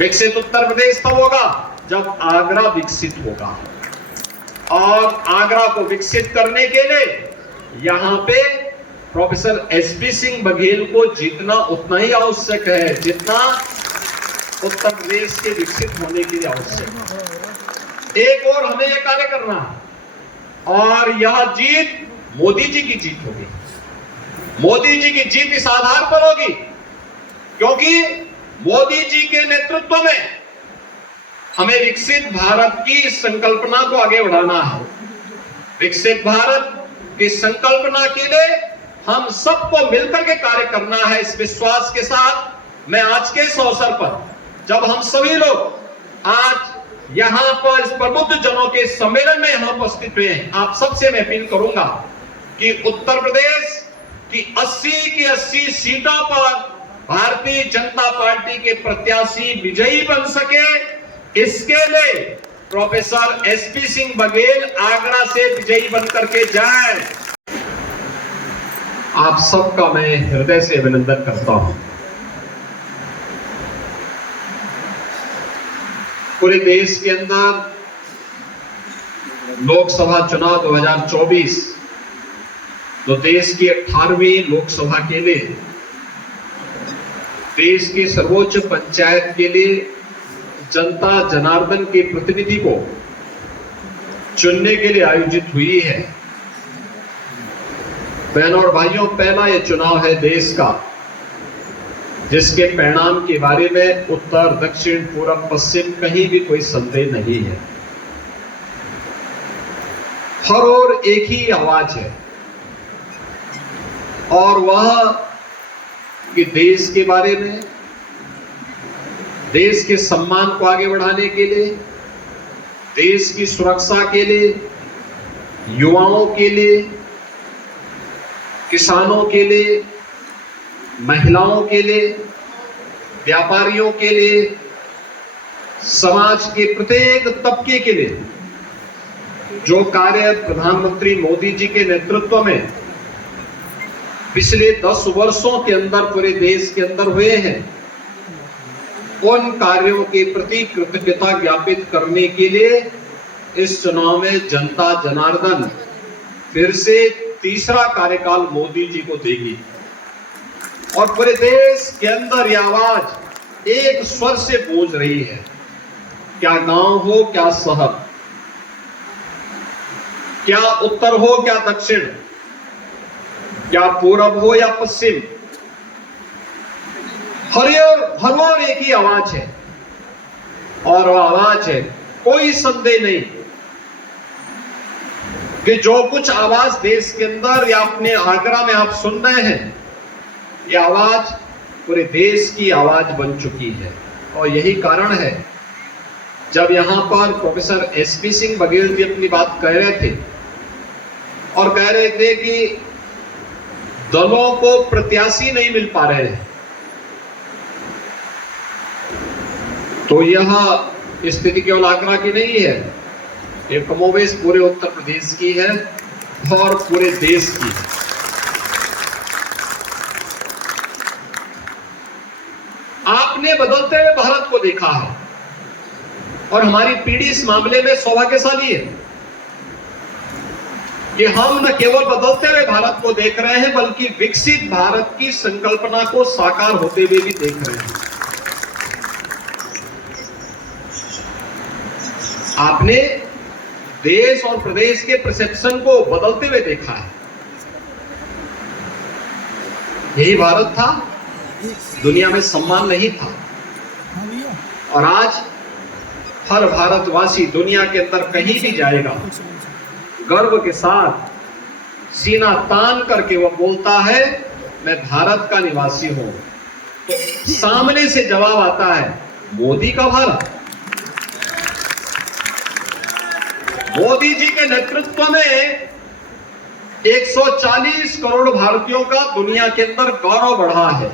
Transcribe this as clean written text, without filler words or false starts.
विकसित उत्तर प्रदेश तब होगा जब आगरा विकसित होगा, और आगरा को विकसित करने के लिए यहां पे प्रोफेसर एसपी सिंह बघेल को जीतना उतना ही आवश्यक है जितना उत्तर प्रदेश के विकसित होने के लिए आवश्यक है। एक और हमें यह कार्य करना है, और यह जीत मोदी जी की जीत होगी। मोदी जी की जीत इस आधार पर होगी क्योंकि मोदी जी के नेतृत्व में हमें विकसित भारत की संकल्पना को आगे बढ़ाना है। विकसित भारत की संकल्पना के लिए हम सबको मिलकर के कार्य करना है। इस विश्वास के साथ मैं आज के इस अवसर पर, जब हम सभी लोग आज यहां पर इस प्रबुद्ध जनों के सम्मेलन में यहां उपस्थित हुए हैं, आप सबसे मैं अपील करूंगा कि उत्तर प्रदेश की 80 की 80 सीटों पर भारतीय जनता पार्टी के प्रत्याशी विजयी बन सके, इसके लिए प्रोफेसर एसपी सिंह बघेल आगरा से विजयी बनकर के जाए। आप सबका मैं हृदय से अभिनंदन करता हूं। पूरे देश के अंदर लोकसभा चुनाव 2024 तो देश की 18वीं लोकसभा के लिए, देश की सर्वोच्च पंचायत के लिए जनता जनार्दन के प्रतिनिधि को चुनने के लिए आयोजित हुई है। बहनों और भाइयों, पहला यह चुनाव है देश का जिसके परिणाम के बारे में उत्तर, दक्षिण, पूर्व, पश्चिम कहीं भी कोई संदेह नहीं है। हर ओर एक ही आवाज है, और वह कि देश के बारे में, देश के सम्मान को आगे बढ़ाने के लिए, देश की सुरक्षा के लिए, युवाओं के लिए, किसानों के लिए, महिलाओं के लिए, व्यापारियों के लिए, समाज के प्रत्येक तबके के लिए जो कार्य प्रधानमंत्री मोदी जी के नेतृत्व में पिछले 10 वर्षों के अंदर पूरे देश के अंदर हुए हैं, उन कार्यों के प्रति कृतज्ञता ज्ञापित करने के लिए इस चुनाव में जनता जनार्दन फिर से तीसरा कार्यकाल मोदी जी को देगी, और पूरे देश के अंदर यह आवाज एक स्वर से गूंज रही है। क्या गांव हो, क्या शहर, क्या उत्तर हो, क्या दक्षिण, क्या पूरब हो या पश्चिम, हर ओर एक ही आवाज है, और वह आवाज है, कोई संदेह नहीं कि जो कुछ आवाज देश के अंदर या अपने आगरा में आप सुन रहे हैं, यह आवाज पूरे देश की आवाज बन चुकी है। और यही कारण है जब यहां पर प्रोफेसर एसपी सिंह बघेल जी अपनी बात कह रहे थे और कह रहे थे कि दलों को प्रत्याशी नहीं मिल पा रहे हैं, तो यह स्थिति केवल आगरा की नहीं है, ये कमोबेश पूरे उत्तर प्रदेश की है और पूरे देश की है। आपने बदलते हुए भारत को देखा है, और हमारी पीढ़ी इस मामले में सौभाग्यशाली है कि हम न केवल बदलते हुए भारत को देख रहे हैं बल्कि विकसित भारत की संकल्पना को साकार होते हुए भी देख रहे हैं। आपने देश और प्रदेश के परसेप्शन को बदलते हुए देखा है। यही भारत था, दुनिया में सम्मान नहीं था, और आज हर भारतवासी दुनिया के अंदर कहीं भी जाएगा, गर्व के साथ सीना तान करके वह बोलता है मैं भारत का निवासी हूं। तो सामने से जवाब आता है मोदी का भारत। मोदी जी के नेतृत्व में 140 करोड़ भारतीयों का दुनिया के अंदर गौरव बढ़ा है।